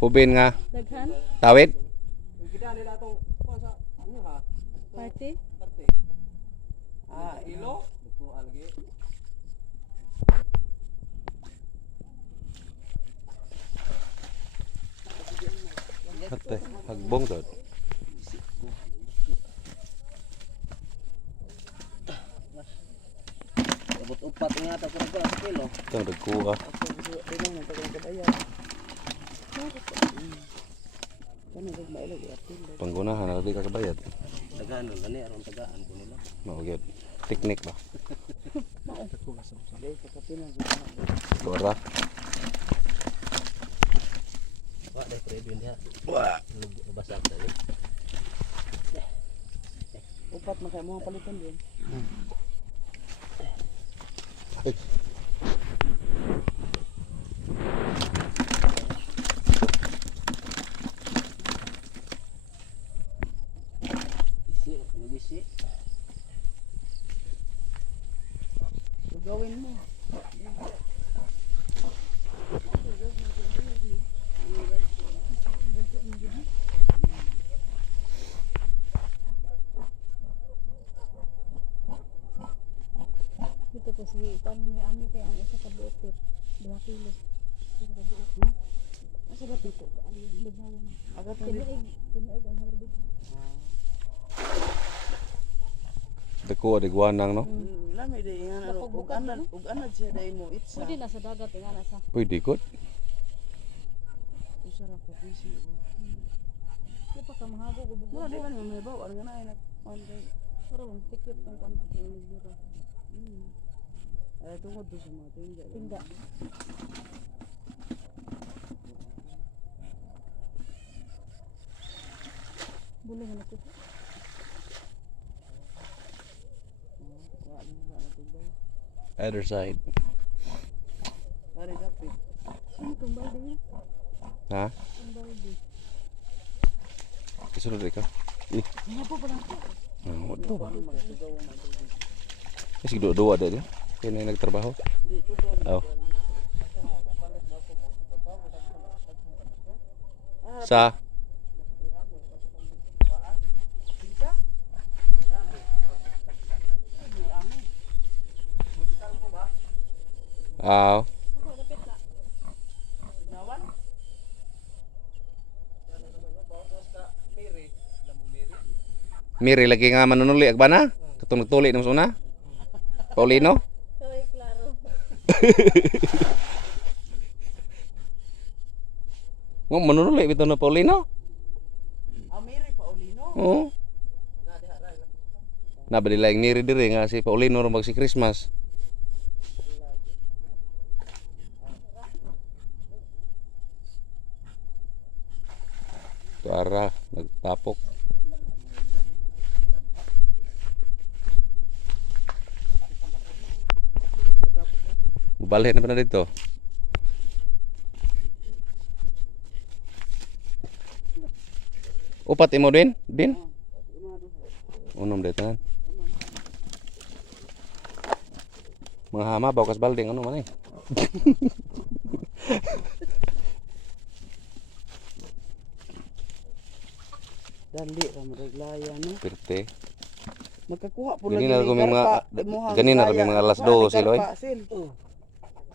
Ubin nga. Daghan? Tawid. Party? Ilo? Ate, hagbong to. Upat nga ito kung sa kilo. Ito ang dagkuha. Panggunahan na di ka kabayad. Tagaan nun, gani arong tagaan ko nila. Maugid. Teknik ba? Tora. Wah, dahil pwede niya. Wah. Basag tayo. Upat na kayo mga palitan din. Bisi. Gawin mo. Dito po si paano ni Ami kaya ang isa ka buot 2 kilo. Yung kabuot mo. Asa ba dito? Ano yung daghawan? Agad Tinaig ang harbit. Dagkuha digwanang no. Lami day nga ano ug anad siya day mo itsa. Pwede na sa dagat nga na sa. Pwede ko. Usara ka busy. Di pa ka mahabo Mo gubog. di man may baw ano na ay nag-online. Pero ang tikip ng kanto ng biro. Ay tungod do sa mga tingga. Tingga. Boleh na ko. Other side. Ari dapat. Ano tumbal din? Ha? Tumbal din. Isunod ka. Ano po pala? Oh, ito ba? Kasi dua ada dia. Kaya na nagtrabaho. Oh. Sa Ah. Miri lagi nga manunuli agbana? Katong nagtuli nang una. Paulino? Soy klaro. Mo manunuli bitaw na Paulino? Amiri Paulino. Oo. Na ba nila yung miri diri nga si Paulino ro mag si Christmas. Tuara nagtapok. Mubalhin na pa na dito. Upat imo din? Din? Unom dito na. Mga hama, bawas balding, ano man eh. Dali ra mareglaya no. Pirte. Magkakuha po Gani na kami mga alas 2 siloy.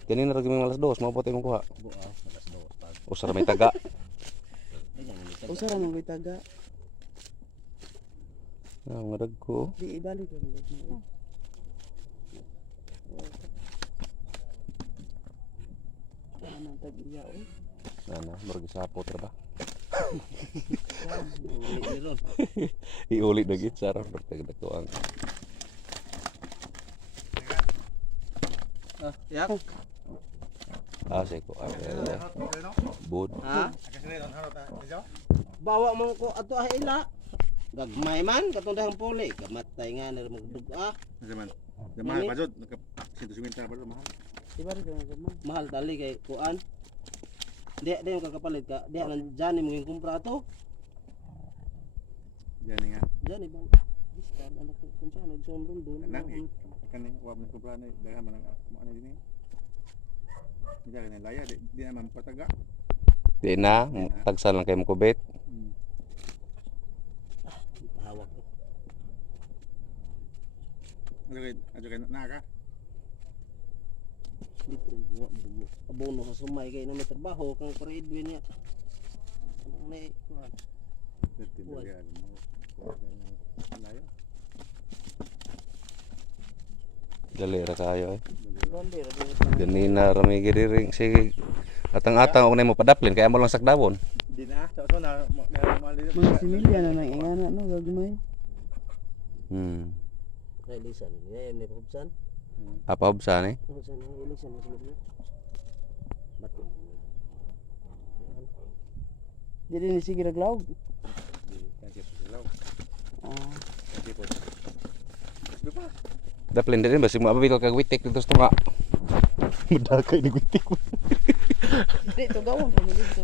Gani na kami mga alas 2, mao puti mong kuha. Usara may taga. Usara man taga. Ah, mga dagko. Di ibalik ko mo. Anong tag-iya oy. Nana, murag sapot ra ba? Uli ron. Iulit na gid sarap dagko ang. Yak. Say ko bud. Ha? Bawa mo ko ato ah ila. Gagmay man katong dahang puli, kamatay nga na magduga. Zaman. Mahal pa jud, naka 150 pa mahal. Ibalik ko mo. Mahal tali kay kuan. Di yung kakapalit ka. Di ang dyan mo yung kumpra to. Yan nga. Dyan ibang distan anak ko kung saan nagsombong doon. Nang kani wa man ko brane dagan man ang ano din. Hindi ka nilaya, di naman pataga. Di na, tagsa lang kayo mukubit. Hawak. Ano kayo na ka? Dito abono sa sumay kay na may trabaho kang para Edwin niya. Ano na kuan. Dali ra kayo eh. Bande ra Ganina ra may gidiring sige. Atang-atang ako na mo padaplin kaya mo lang sakdawon. Di na, so na mali. Mga similya na nang ingana no gagmay. Kay lisan. Ngayon ni Pubsan. Apa hubsan eh? Pubsan ni lisan mo sulod na. Bato. Dili ni sige raglawg. Ah, Daplin din basi mo ababil kag witik dito sa tunga. Mudakay ni witik. dito gawon pa dito.